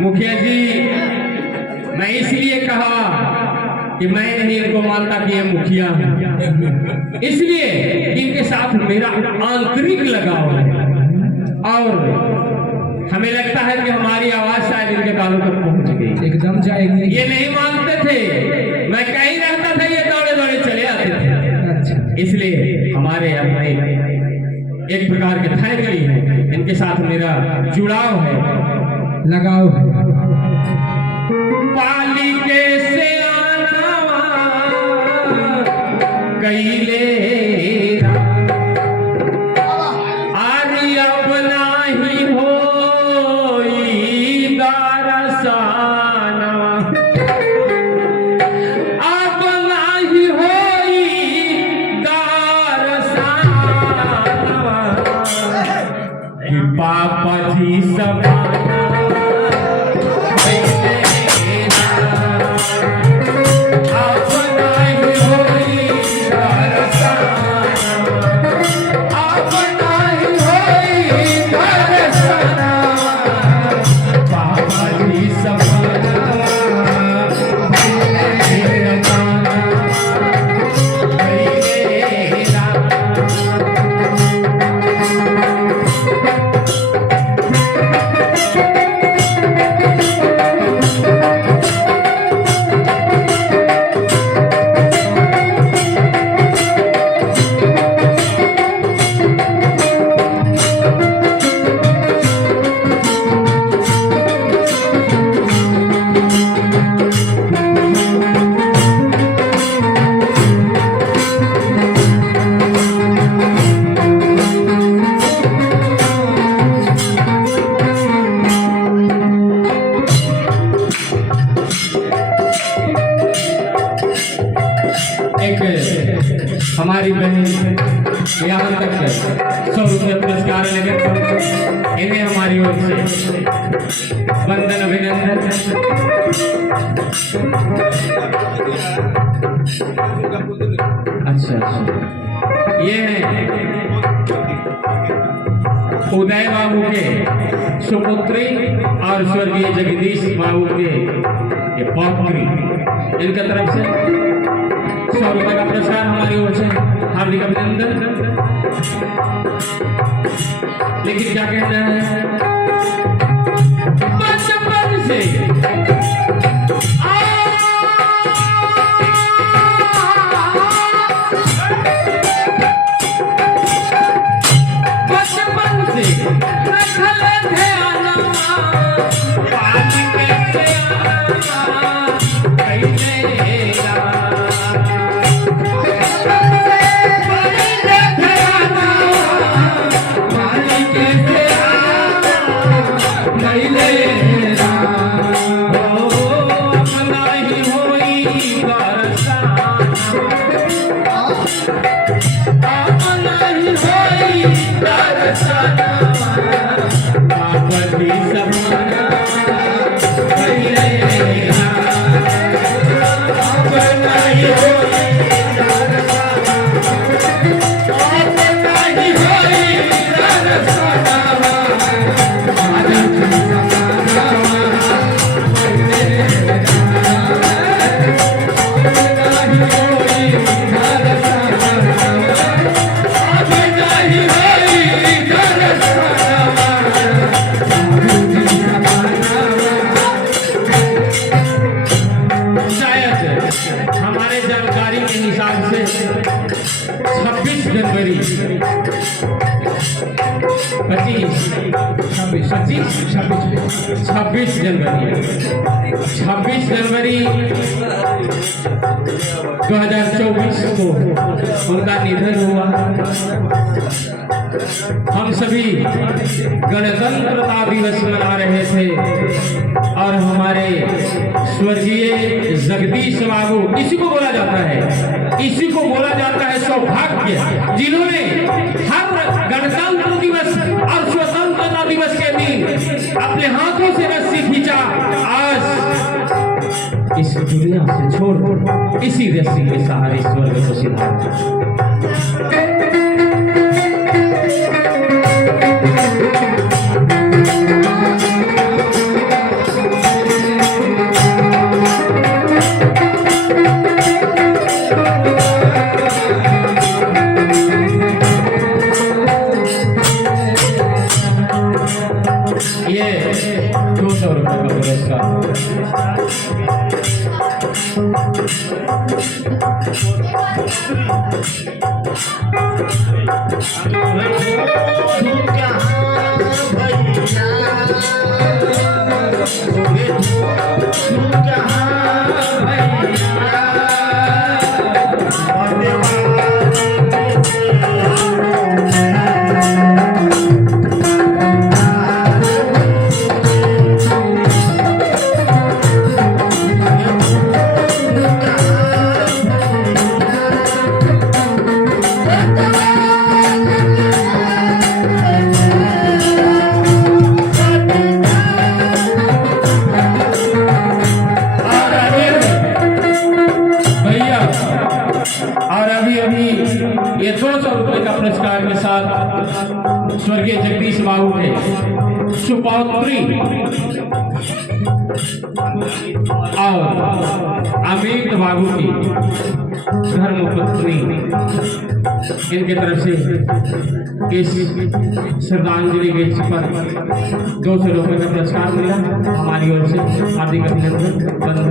मुखिया जी, मैं इसलिए कहा कि मैं नहीं इनको मानता कि ये मुखिया है, इसलिए इनके साथ मेरा आंतरिक लगाव है और हमें लगता है कि हमारी आवाज शायद इनके कानों तक पहुंच गई, एकदम जाएगी। ये नहीं मानते थे, मैं कहीं रहता था ये दौड़े दौड़े चले आते थे, इसलिए हमारे अपने एक प्रकार के फैमिली है, इनके साथ मेरा जुड़ाव है, लगाओ। पाली के से आनावा कैले आरी अपना ही होई दरसानवा, अपना ही होई दरसानवा, पापा जी सब हमारी बहन यहाँ तक 100 रुपये पुरस्कार लगे, इन्हें हमारी ओर से वंदन अभिनंदन। अच्छा, ये है उदय बाबू के सुपुत्री और स्वर्गीय जगदीश बाबू के पौत्री, इनका तरफ से 100 रुपये का पुरस्कार हमारी ओर से हार्दिक अभिनंदन। लेकिन क्या कहते हैं, बचपन से छब्बीस जनवरी 2024 को उनका निधन हुआ। हम सभी गणतंत्रता दिवस मना रहे थे और हमारे स्वर्गीय जगदीश बाबू, इसी को बोला जाता है, इसी को बोला जाता है सौभाग्य, जिन्होंने हर गणतंत्र दिवस और स्वतंत्रता दिवस के दिन अपने हाथों से रस्सी खींचा। आज इस दुनिया से छोड़ इसी रस्सी के सहारे स्वर्ग को सिधारा। ये 200 रुपये का पुरस्कार। ये 200 रुपये का पुरस्कार के साथ स्वर्गीय जगदीश बाबू के सुपौत्री और अमित बाबू की धर्मपत्नी, इनके तरफ से इस श्रद्धांजलि के पर 200 रुपये का पुरस्कार मिला। हमारी ओर से हार्दिक अभिनंदन।